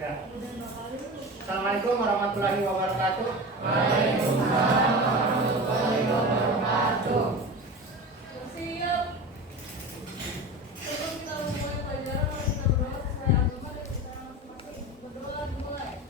Ya. Assalamualaikum warahmatullahi wabarakatuh. Waalaikumsalam warahmatullahi wabarakatuh. Siap. Sebelum kita memulai pelajaran, mari kita berdoa sesuai agama dan kita masing-masing. Berdoa dimulai.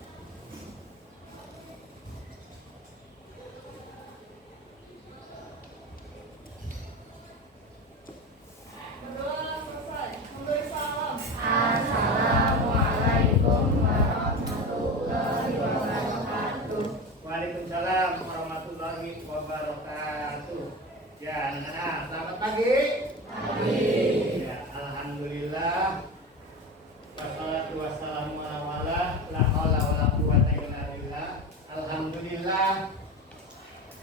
Berdoa selesai. Memberi salam. Assalamualaikum warahmatullahi wabarakatuh. Waalaikumsalam warahmatullahi wabarakatuh. Ya, anak-anak, selamat pagi. Ya, alhamdulillah. Wassalatu wassalamu ala wala la haula wala quwata illa billah. Alhamdulillah.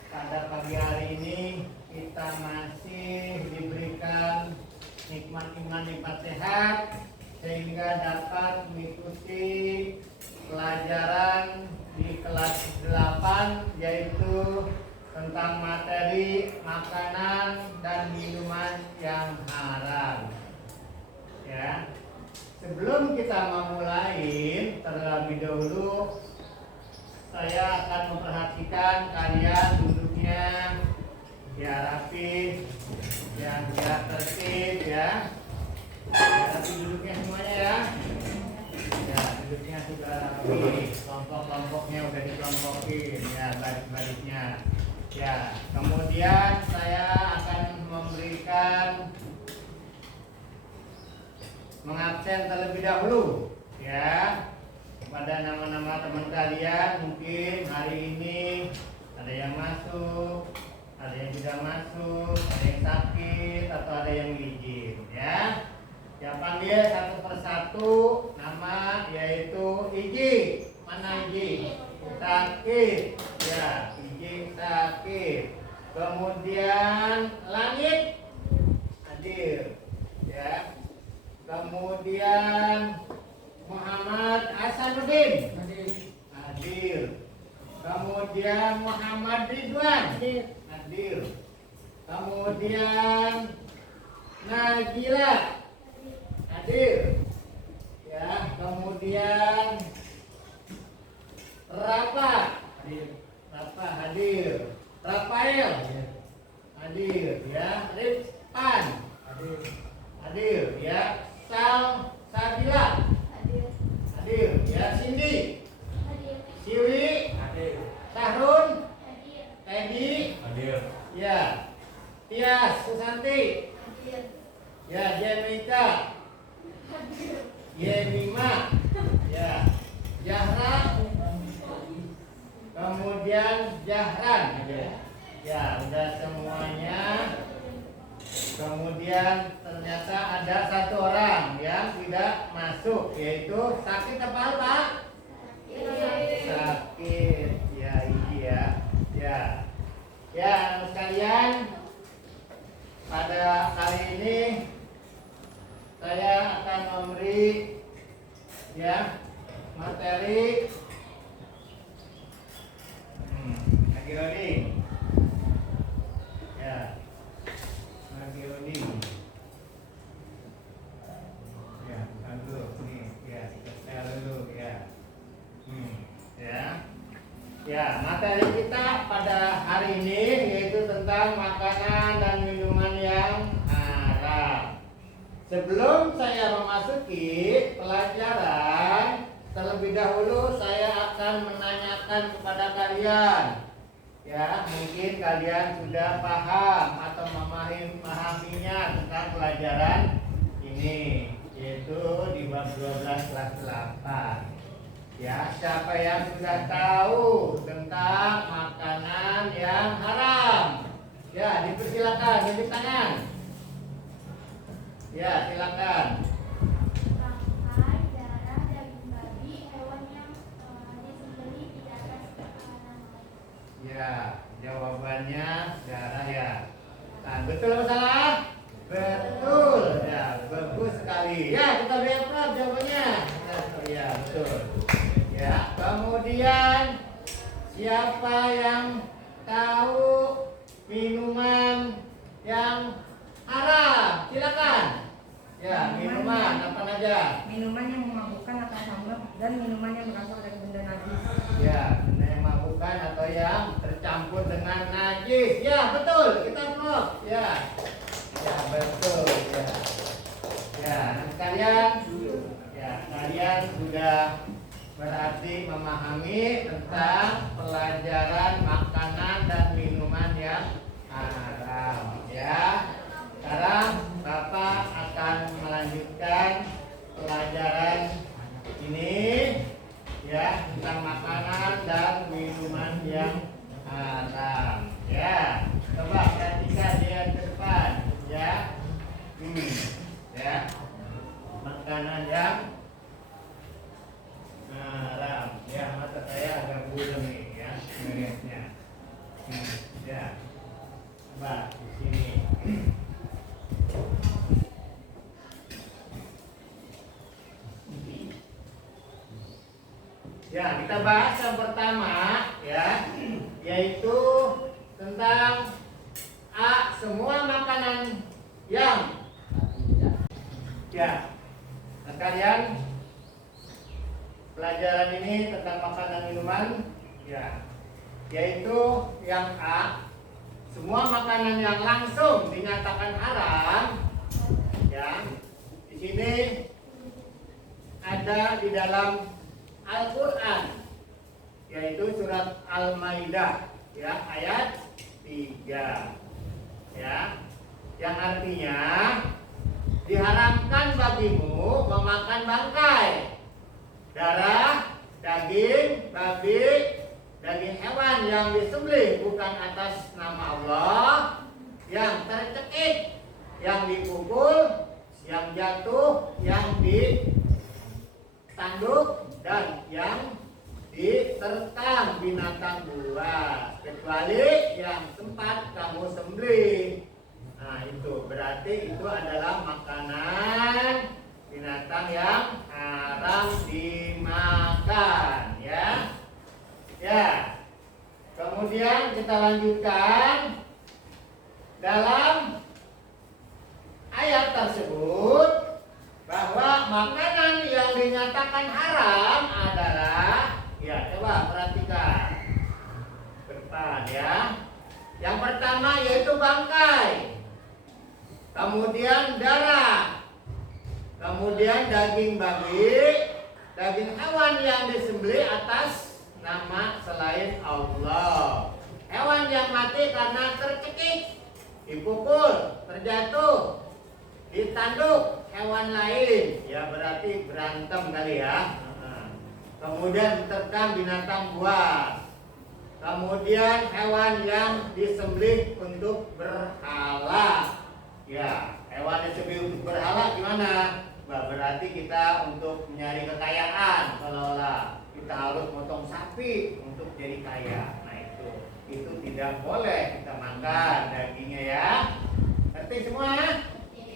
Pada pagi hari ini kita masih diberikan nikmat iman, nikmat sehat sehingga dapat mengikuti pelajaran di kelas 8 yaitu tentang materi makanan dan minuman yang haram. Ya. Sebelum kita memulai, terlebih dahulu saya akan memperhatikan kalian duduknya ya rapi, ya tertib ya. Rapi duduknya semuanya ya. Ya, duduknya sudah rapi, kelompok-kelompoknya udah dikelompokin ya, baris-barisnya. Ya, kemudian saya akan memberikan mengabsen terlebih dahulu ya kepada nama-nama teman kalian. Mungkin hari ini ada yang masuk, ada yang tidak masuk, ada yang sakit atau ada yang izin ya. Yang panggil satu persatu nama yaitu Iji. Mana Iji? Sakit. Ya, Iji sakit. Kemudian Langit hadir. Ya. Kemudian Muhammad Hasanuddin hadir. Kemudian Muhammad Ridwan hadir. Kemudian Najila hadir. Ya, kemudian Rafa hadir. Rafael hadir ya. Rifan hadir ya. Sabila hadir ya. Cindy Siwi Sahrun Teddy ya. Tias Susanti ya. Jemita Yemima ya. Jahra kemudian Jahran ya. Udah semuanya. Kemudian ternyata ada satu orang yang tidak masuk, yaitu sakit apa Pak? Sakit ya. Iya ya. Ya anak sekalian, pada kali ini saya akan memberi ya materi lagi loading ya, lagi loading ya. Dulu nih ya, kita dulu ya. Ya ya, materi kita pada hari ini yaitu tentang makanan dan minuman yang haram. Sebelum saya memasuki pelajaran, terlebih dahulu saya akan menanyakan kepada kalian. Ya, mungkin kalian sudah paham atau memahaminya tentang pelajaran ini, yaitu di bab 12 kelas 8. Ya, siapa yang sudah tahu tentang makanan yang haram? Ya, dipersilakan, tunjuk tangan. Ya, silakan. Bangkai, darah, daging babi, hewan yang disembelih di atas makanan. Ya, jawabannya darah ya. Nah, betul atau salah? Betul. Ya, bagus sekali. Ya, kita lihat jawabannya. Ya, betul. Ya, kemudian siapa yang tahu minuman yang haram? Silakan. Ya, minuman apa aja? Minuman yang memabukkan atau khamr dan minuman yang berasal dari benda najis. Ya, benda yang memabukkan atau yang tercampur dengan najis. Ya, betul. Kita blok. Ya. Ya, betul. Ya. Ya, kalian sudah berarti memahami tentang pelajaran makanan dan minuman yang haram. Ya. Sekarang Bapak akan melanjutkan pelajaran ini ya tentang makanan dan minuman yang haram. Ya, coba perhatikan dia ke depan. Ya, ya, makanan yang haram. Ya, mata saya agak buram nih ya, melihatnya. Ya, coba di sini. Ya, kita bahas yang pertama ya, yaitu tentang semua makanan yang ya. Nah, kalian pelajaran ini tentang makanan minuman ya, yaitu yang semua makanan yang langsung dinyatakan haram ya. Di sini ada di dalam Al-Quran, yaitu surat Al-Maidah ya, ayat 3 ya, yang artinya diharamkan bagimu memakan bangkai, darah, daging babi, daging hewan yang disembelih bukan atas nama Allah, yang tercekik, yang dipukul, yang jatuh, yang ditanduk, dan yang diterkam binatang buas, kecuali yang sempat kamu sembelih. Nah, itu berarti itu adalah makanan binatang yang haram dimakan ya. Ya. Kemudian kita lanjutkan dalam ayat tersebut bahwa makanan yang dinyatakan haram adalah ya, coba perhatikan ke depan ya. Yang pertama yaitu bangkai, kemudian darah, kemudian daging babi, daging hewan yang disembelih atas nama selain Allah, hewan yang mati karena tercekik, dipukul, terjatuh, ditanduk hewan lain ya, berarti berantem kali ya. Kemudian diterkam binatang buas, kemudian hewan yang disembelih untuk berhala ya. Hewan disembelih untuk berhala gimana? Bah, berarti kita untuk mencari kekayaan, seolah-olah kita harus potong sapi untuk jadi kaya. Nah, itu tidak boleh kita makan dagingnya ya. Ngerti semua?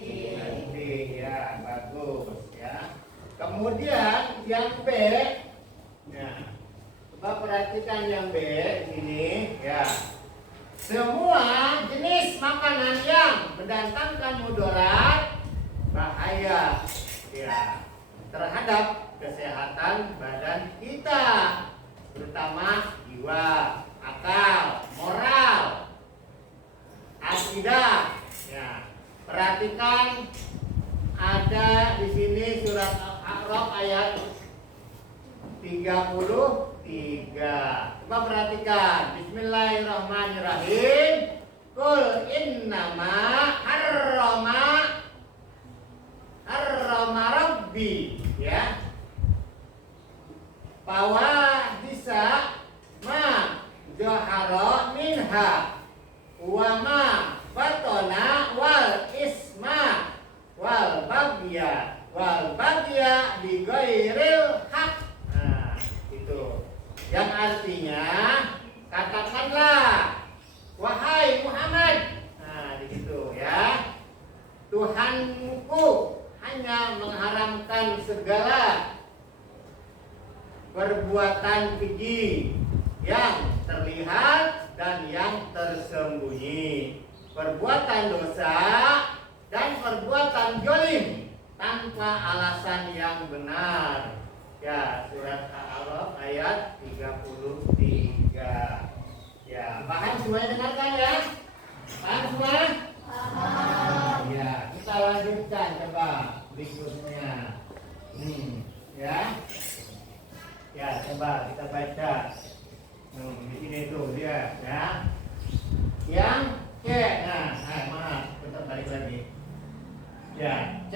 Ngerti ya, bagus ya. Kemudian yang B ya, coba perhatikan yang B ini ya. Semua jenis makanan yang mendatangkan mudarat, bahaya ya terhadap kesehatan badan kita, terutama jiwa, akal, moral, akidah ya. Perhatikan ada di sini surat Al-A'raf ayat 33. Coba perhatikan. Bismillahirrahmanirrahim. Qul innama harrama rabbi ya. Fawahisha ma zahara minha wa ma batona wal isma wal bagya bi ghairil haq. Nah, itu yang artinya katakanlah wahai Muhammad. Nah, di situ ya. Tuhanku hanya mengharamkan segala perbuatan keji yang terlihat dan yang tersembunyi, perbuatan dosa dan perbuatan zalim tanpa alasan yang benar. Ya, surat Al-A'raf ayat 33. Ya, paham semuanya, dengarkan ya? Paham semua? Ya, kita lanjutkan coba berikutnya. Ya. Ya, coba kita baca. Di sini tuh dia, ya. Yang C. Maaf, kita balik lagi. Ya, C.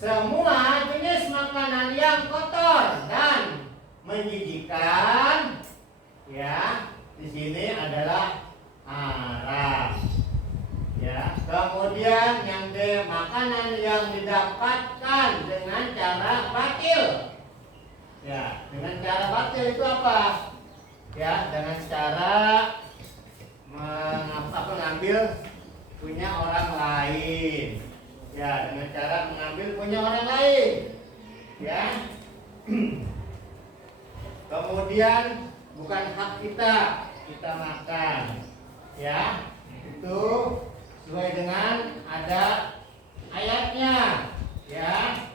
Semua jenis makanan yang kotor dan menjijikkan, ya, di sini adalah haram. Ya, kemudian yang D, makanan yang didapatkan dengan cara batil. Ya, dengan cara batil itu apa? Ya, dengan cara mengambil punya orang lain. Ya, dengan cara mengambil punya orang lain. Ya. Kemudian bukan hak kita makan. Ya. Itu sesuai dengan ada ayatnya. Ya.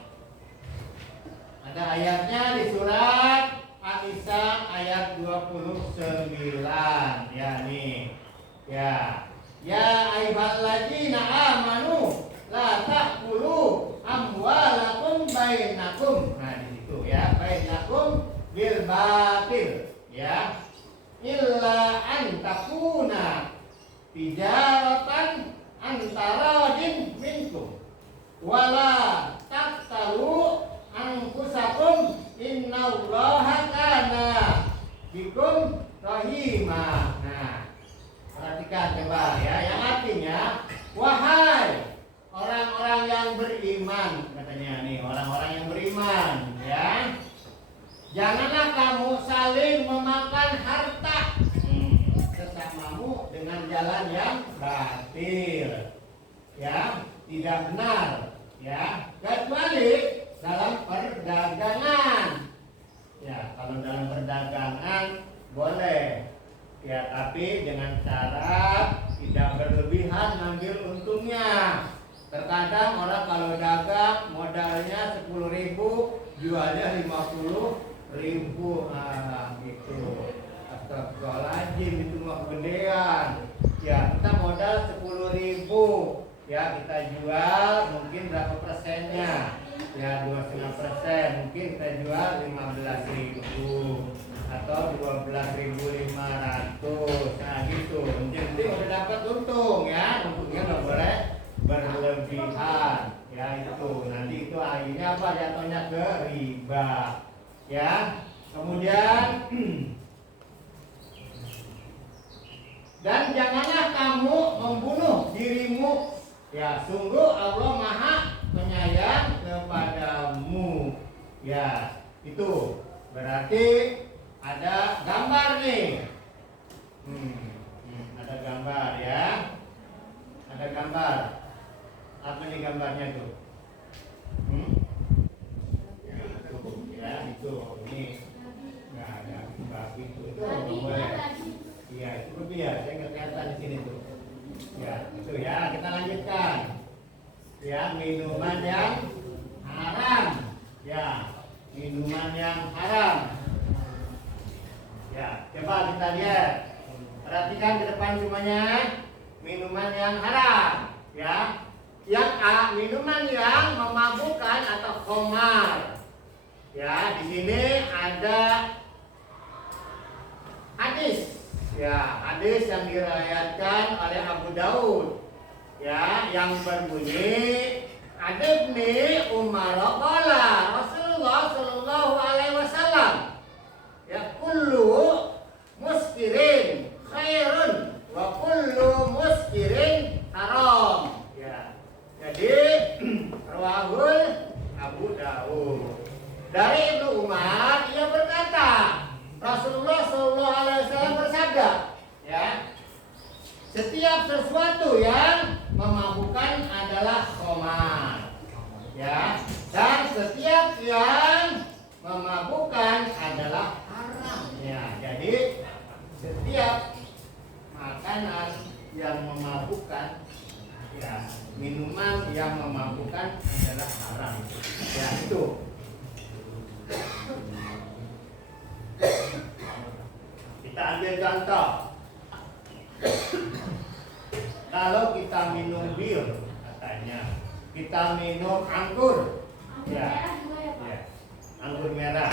Ada ayatnya di surat An-Nisa ayat 29. Ya, nih. Ya. Ya ayyuhalladzina amanu la ta'kulu amwalakum bainakum. Nah, di situ ya, bainakum bil batil, ya. Illa an takuna tijaratan antaradin minkum wala taqtalu anfusakum innallaha kana bikum rahima. Nah, perhatikan coba ya, yang artinya wahai orang-orang yang beriman, katanya nih, orang-orang yang beriman, ya. Janganlah kamu saling memakan harta sesamamu dengan jalan yang batil, ya, tidak benar, ya, kecuali dalam perdagangan. Ya, kalau dalam perdagangan boleh, ya, tapi dengan syarat tidak berlebihan ngambil untungnya. Terkadang orang kalau dagang modalnya 10.000, jualnya 50.000, gitu. Astagfirullahaladzim, itu mah kegedean. Ya, kita modal 10.000, ya, kita jual mungkin berapa persennya? Ya, 2,5%, mungkin kita jual 15.000 atau 12.500. Nah, gitu. Jadi udah dapat untung, ya. Untungnya nggak boleh berlebihan, ya, itu. Nanti itu akhirnya apa? Jatuhnya ke riba, ya. Kemudian dan janganlah kamu membunuh dirimu, ya, sungguh Allah Maha Penyayang kepadamu. Ya, itu berarti ada gambar nih. Ada gambar, ya. Ada gambar. Apa nih gambarnya tuh? Ya, itu. Ini. Nah, ada babi itu. Itu boleh. Iya, itu lebih, ya. Saya nggak kelihatan di sini tuh. Ya, itu ya. Kita lanjutkan. Ya, minuman yang haram. Ya, minuman yang haram. Ya, coba kita lihat. Perhatikan ke depan semuanya. Minuman yang haram, ya. Yang A, minuman yang memabukkan atau khamar. Ya, di sini ada hadis. Ya, hadis yang diriwayatkan oleh Abu Daud. Ya, yang berbunyi Adibni Umar qala Rasulullah sallallahu alaihi wasallam, ya, kullu muskirin khairun wa kullu muskirin haram. Ya. Jadi rawahul Abu Daud. Dari Ibnu Umar, ia berkata, Rasulullah sallallahu alaihi wasallam bersabda, ya, setiap sesuatu yang memabukkan adalah khamar, ya, dan setiap yang memabukkan adalah haram. Ya, jadi setiap makanan yang memabukkan, ya, minuman yang memabukkan adalah haram. Ya itu. Kita ambil contoh. Kalau kita minum bir, katanya kita minum anggur, ya, anggur merah.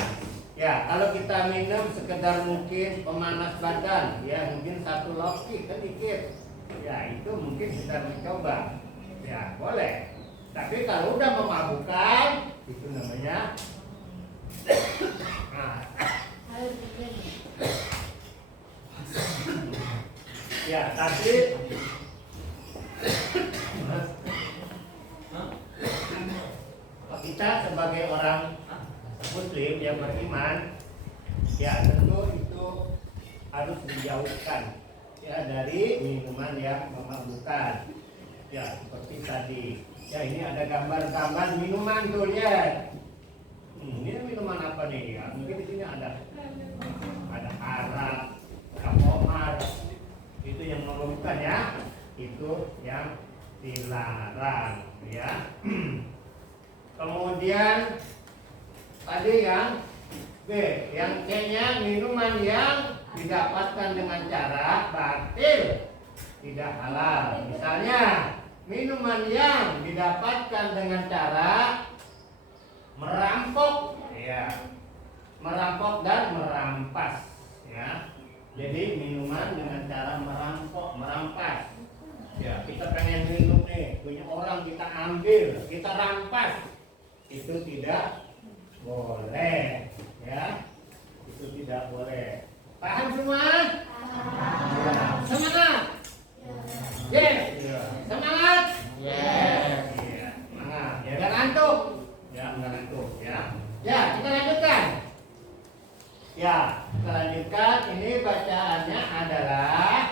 Ya, kalau kita minum sekedar mungkin pemanas badan, ya mungkin 1 loki kan dikit. Ya, itu mungkin kita mencoba. Ya, boleh. Tapi kalau udah memabukkan, itu namanya ya, tapi kita sebagai orang Muslim yang beriman, ya tentu itu harus dijauhkan ya dari minuman yang memabukkan. Ya seperti tadi. Ya ini ada gambar-gambar minuman tuh lihat. Ini minuman apa nih? Ya, mungkin di sini ada arak, ada khamar. Itu yang memabukkan ya. Itu yang dilarang ya. Kemudian tadi yang B, yang C-nya minuman yang didapatkan dengan cara batil, tidak halal. Misalnya minuman yang didapatkan dengan cara merampok, ya, merampok dan merampas, ya. Jadi minuman dengan cara merampok, merampas. Ya, kita pengen minum nih, punya orang kita ambil, kita rampas. Itu tidak boleh, ya. Itu tidak boleh. Paham semua? Ya. Semangat. Yes. Ya. Semangat. Yes. Ya. Semangat. Ya, jangan ngantuk. Ya, jangan ngantuk, ya. Ya, kita lanjutkan. Ya, kita lanjutkan. Ini bacaannya adalah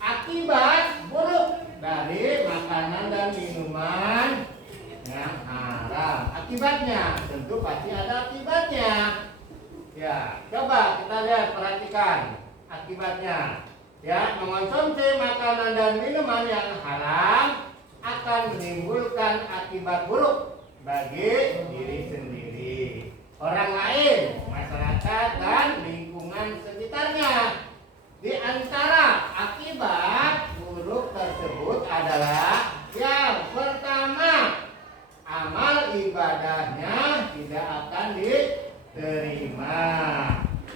akibat buruk dari makanan dan minuman yang haram. Akibatnya tentu pasti ada akibatnya. Ya, coba kita lihat, perhatikan akibatnya. Ya, mengonsumsi makanan dan minuman yang haram akan menimbulkan akibat buruk bagi diri sendiri, orang lain, masyarakat dan lingkungan sekitarnya. Di antara akibat buruk tersebut adalah yang pertama, amal ibadahnya tidak akan diterima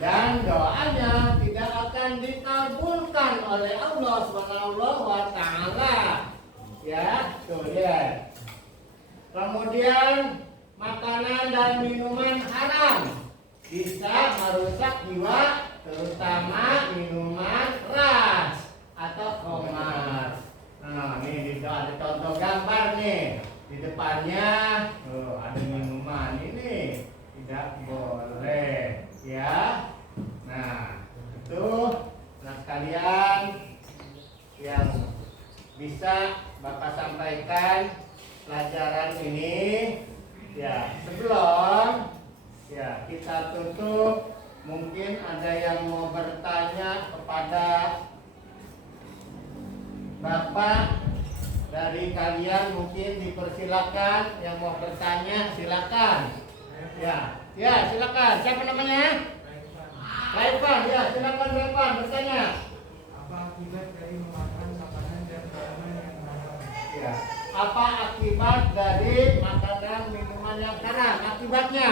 dan doanya tidak akan dikabulkan oleh Allah Subhanahu wa taala. Ya, tuh lihat. Kemudian makanan dan minuman haram bisa merusak jiwa, terutama minuman keras atau khamar. Nah, ini ada contoh gambar nih. Di depannya ada minuman, ini tidak boleh, ya. Nah, itu nah sekalian yang bisa Bapak sampaikan pelajaran ini, ya. Sebelum ya kita tutup, mungkin ada yang mau bertanya kepada Bapak. Dari kalian mungkin dipersilakan, yang mau bertanya silakan. Ya, ya silakan. Siapa namanya? Raipan. Ya, silakan Raipan bertanya. Apa akibat dari memakan makanan dan minuman yang haram? Ya, apa akibat dari makanan minuman yang haram? Akibatnya?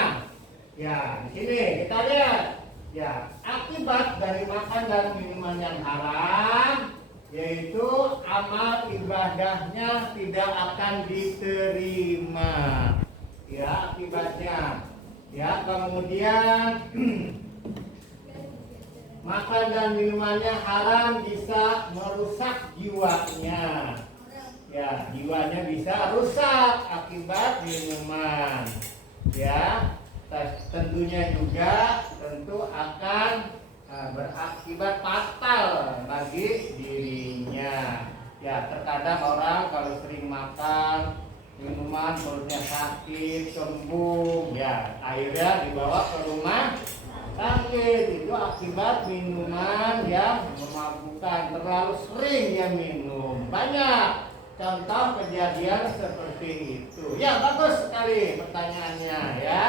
Ya, di sini kita lihat. Ya, akibat dari makan dan minuman yang haram yaitu amal ibadahnya tidak akan diterima. Ya, akibatnya. Ya, kemudian makan dan minumannya haram bisa merusak jiwanya. Ya, jiwanya bisa rusak akibat minuman. Ya, tentunya juga tentu akan berakibat fatal bagi dirinya. Ya, terkadang orang kalau sering makan minuman perutnya sakit, kembung, ya akhirnya dibawa ke rumah sakit. Itu akibat minuman yang memabukkan, terlalu sering dia minum banyak. contoh kejadian seperti itu. Ya, bagus sekali pertanyaannya ya.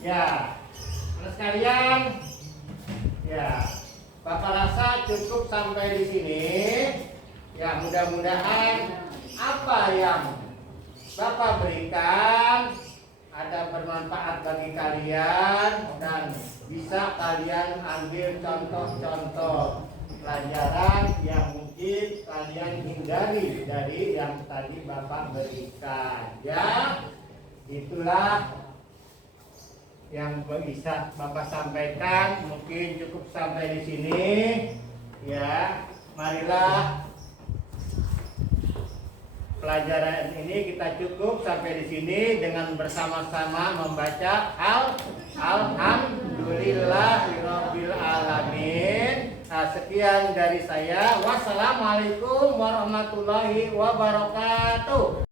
Ya, anak sekalian, ya, Bapak rasa cukup sampai di sini. Ya, mudah-mudahan apa yang Bapak berikan ada bermanfaat bagi kalian dan bisa kalian ambil contoh-contoh pelajaran yang mungkin kalian hindari dari yang tadi Bapak berikan. Ya, itulah yang bisa Bapak sampaikan. Mungkin cukup sampai di sini. Ya, marilah pelajaran ini kita cukup sampai di sini dengan bersama-sama membaca Alhamdulillahirabbil alamin. Nah, sekian dari saya. Wassalamualaikum warahmatullahi wabarakatuh.